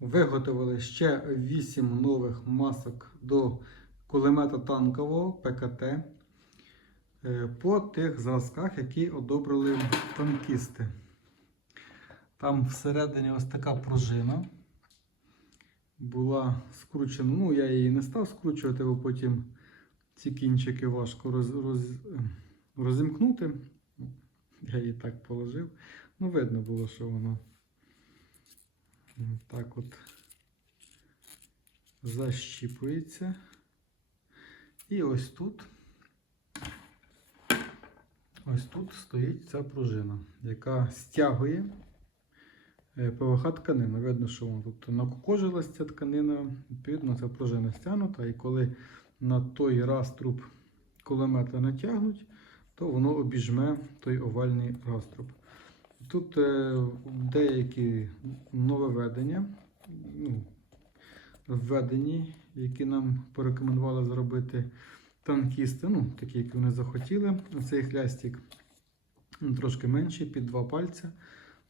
Виготовили ще 8 нових масок до кулемета танкового ПКТ е, по тих зразках, які одобрили танкісти. Там всередині ось така пружина була скручена. Ну, я її не став скручувати, бо потім ці кінчики важко роз, роз, розімкнути. Я її так положив. Ну, видно було, що воно так от защіпується. І ось тут, ось тут стоїть ця пружина, яка стягує е, ПВХ тканину. Видно, що вона тут накукожилась ця тканина, відповідно, ця пружина стягнута, і коли на той раструб кулемета натягнуть, то воно обіжме той овальний раструб. Тут е, деякі нововведення, ну, введені, які нам порекомендували зробити танкісти, ну, такі, які вони захотіли. Цей хлястик ну, трошки менший, під два пальця.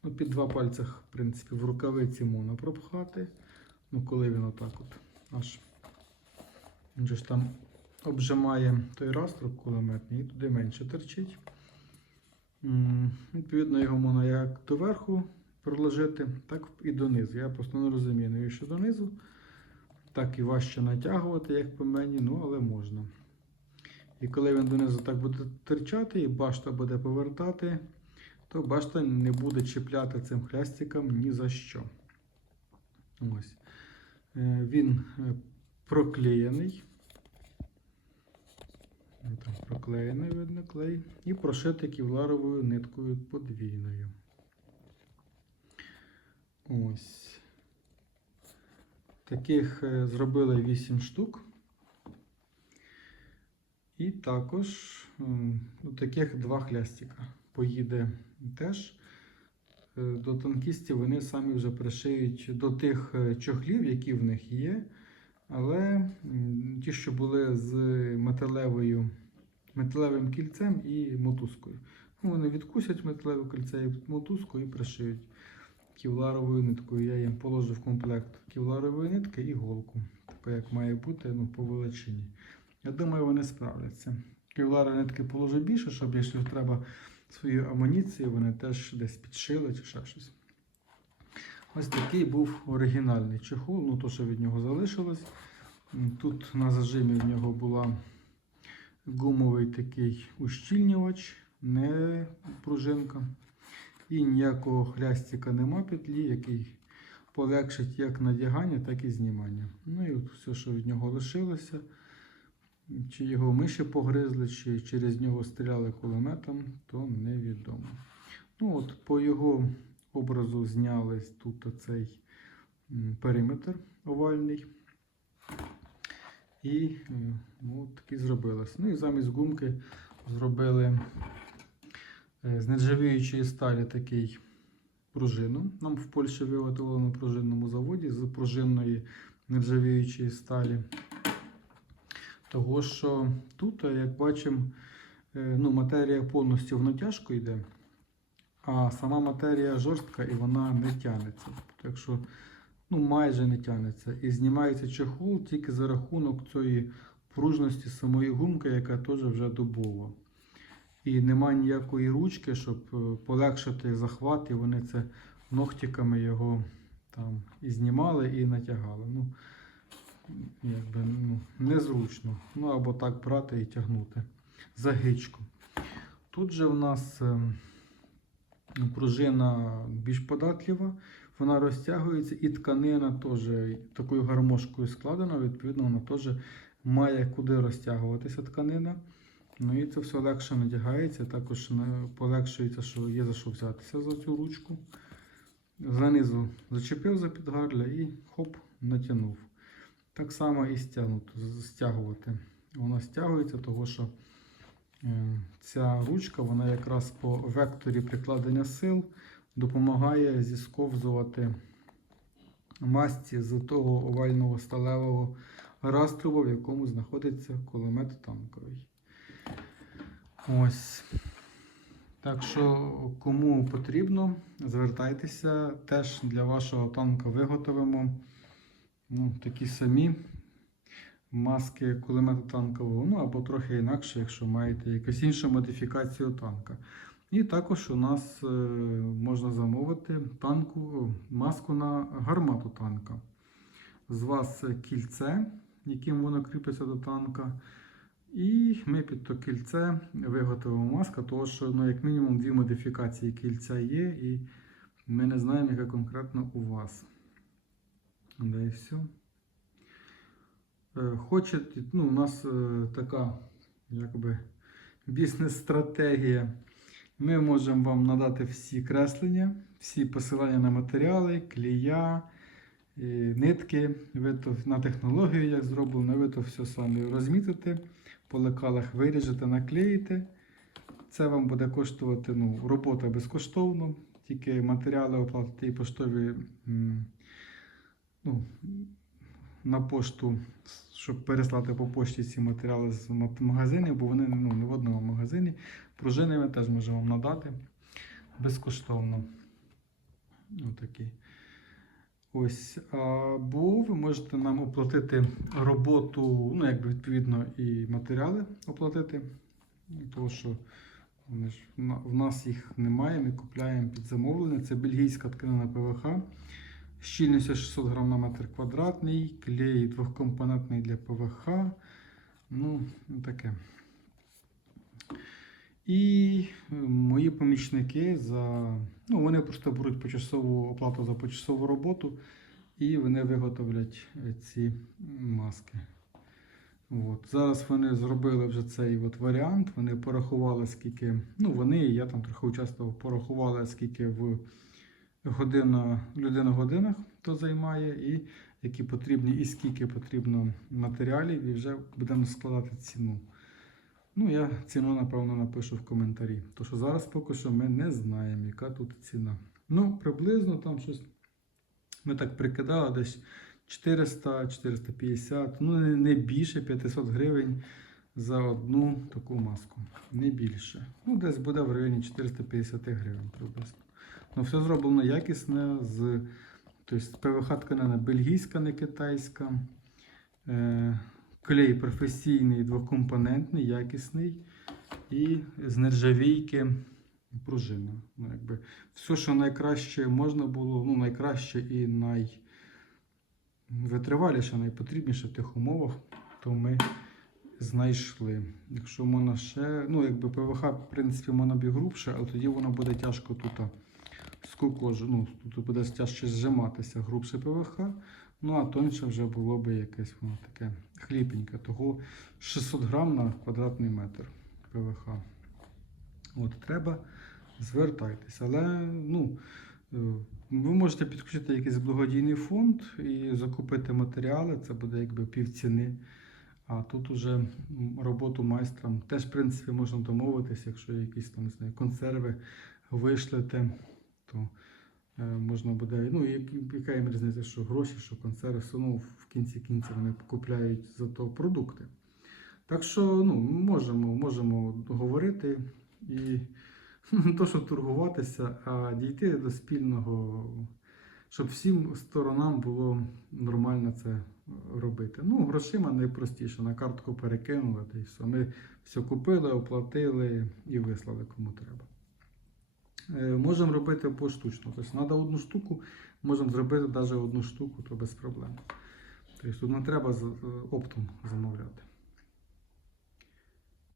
Ну, під два пальця, в принципі, в рукавиці можна пропхати. Ну, коли він отак от аж він ж там обжимає той раструб кулеметний і туди менше терчить. Відповідно, його можна як доверху проложити, так і донизу. Я просто не розумію, навіщо донизу. Так і важче натягувати, як по мені, ну але можна. І коли він донизу так буде терчати, і башта буде повертати, то башта не буде чіпляти цим хлястиком ні за що. Ось. Е, Він е, проклеєний. Там проклеєний, видно, клей. І прошитий кевларовою ниткою подвійною. Ось. Таких е, зробили 8 штук. І також ну, таких два хлястика. Поїде теж. Е, До танкістів вони самі вже пришиють до тих е, чохлів, які в них є. Але ті, що були з металевою, металевим кільцем і мотузкою. Ну, вони відкусять металеве кільце і мотузку і пришиють ківларовою ниткою. Я їм положив в комплект ківларової нитки і голку. Така як має бути ну, по величині. Я думаю, вони справляться. Ківларові нитки положу більше, щоб якщо треба свою амуніцію, вони теж десь підшили чи ще щось. Ось такий був оригінальний чехол, ну то, що від нього залишилось. Тут на зажимі в нього була гумовий такий ущільнювач, не пружинка. І ніякого хлястика нема петлі, який полегшить як надягання, так і знімання. Ну і от все, що від нього лишилося. Чи його миші погризли, чи через нього стріляли кулеметом, то невідомо. Ну от По його образу зняли тут оцей м, периметр овальний. І е, ну, от зробилось. Ну і замість гумки зробили е, з нержавіючої сталі такий пружину. Нам в Польщі виготовили на пружинному заводі з пружинної нержавіючої сталі. Того, що тут, е, як бачимо, ну, матерія повністю в натяжку йде, а сама матерія жорстка і вона не тягнеться. Так що ну, майже не тягнеться. І знімається чехол тільки за рахунок цієї пружності самої гумки, яка теж вже дубова. І немає ніякої ручки, щоб е, полегшити захват, і вони це ногтиками його там і знімали, і натягали. Ну, якби, ну, незручно. Ну або так брати і тягнути за гичку. Тут же в нас е, ну, пружина більш податлива, вона розтягується, і тканина теж такою гармошкою складена, відповідно, вона теж має куди розтягуватися тканина. Ну і це все легше надягається, також полегшується, що є за що взятися за цю ручку. Занизу зачепив за підгарля і хоп, натягнув. Так само і стягнути, стягувати. Вона стягується, тому що е, ця ручка вона якраз по векторі прикладення сил допомагає зісковзувати масті з того овального сталевого раструбу, в якому знаходиться кулемет танковий. Ось Так що, кому потрібно, звертайтеся. Теж для вашого танка виготовимо ну, такі самі маски кулемету танкового, ну або трохи інакше, якщо маєте якусь іншу модифікацію танка. І також у нас е, можна замовити танку, маску на гармату танка. З вас кільце, яким воно кріпиться до танка. І ми під то кільце виготовимо маску, тому що ну, як мінімум дві модифікації кільця є, і ми не знаємо, яка конкретно у вас. Да і все. Е, Хоче, ну, у нас е, така якби бізнес-стратегія. Ми можемо вам надати всі креслення, всі посилання на матеріали, клія, е, нитки, ви то на технологію, як зроблено, ви то все самі розмітите, по лекалах виріжете, наклеїте. Це вам буде коштувати ну, робота безкоштовно, тільки матеріали оплатите і поштові ну, на пошту, щоб переслати по пошті ці матеріали з магазинів, бо вони ну, не в одному магазині. Пружини ми теж можемо вам надати безкоштовно. Отакі. Ось. Або ви можете нам оплатити роботу, ну, якби відповідно, і матеріали оплатити. Тому що в нас їх немає, ми купляємо під замовлення. Це бельгійська тканина ПВХ. Щільністю 600 грам на метр квадратний, клей двохкомпонентний для ПВХ. Ну, таке. І е, мої помічники за. Ну, вони просто беруть почасову оплату за почасову роботу, і вони виготовлять е, ці маски. От. Зараз вони зробили вже цей от варіант. Вони порахували, скільки. Ну, вони, я там трохи участвував, порахували, скільки в година, людина в годинах то займає, і які потрібні, і скільки потрібно матеріалів, і вже будемо складати ціну. Ну, я ціну, напевно, напишу в коментарі. Тому що зараз поки що ми не знаємо, яка тут ціна. Ну, приблизно там щось ми так прикидали, десь 400-450, ну не, більше 500 гривень за одну таку маску. Не більше. Ну, десь буде в районі 450 гривень приблизно. Ну, все зроблено якісне з тобто, ПВХ тканина бельгійська, не китайська. Е, клей професійний, двокомпонентний, якісний. І з нержавійки пружина. Ну, якби, все, що найкраще можна було, ну, найкраще і найвитриваліше, найпотрібніше в тих умовах, то ми знайшли. Якщо можна ще, ну, якби ПВХ, в принципі, можна б грубше, але тоді воно буде тяжко тут скукожу, ну, тут буде тяжче зжиматися грубше ПВХ. Ну, а тоньше вже було б якесь воно таке хліпеньке. Того 600 грам на квадратний метр ПВХ. От, треба звертайтесь. Але ну, е, ви можете підключити якийсь благодійний фонд і закупити матеріали, це буде якби півціни. А тут уже роботу майстрам теж, в принципі, можна домовитися, якщо якісь там не знаю, консерви вишлете, то е, можна буде. Ну, і яка їм різниця, що гроші, що все одно в кінці кінця вони купляють за то продукти. Так що ну, можемо, можемо говорити і не то, що торгуватися, а дійти до спільного, щоб всім сторонам було нормально це робити. Ну, грошима найпростіше, на картку перекинули, й все. Ми все купили, оплатили і вислали кому треба. Е, Можемо робити поштучно. Тобто треба одну штуку, можемо зробити навіть одну штуку, то без проблем. Тобто тут не треба е, оптом замовляти.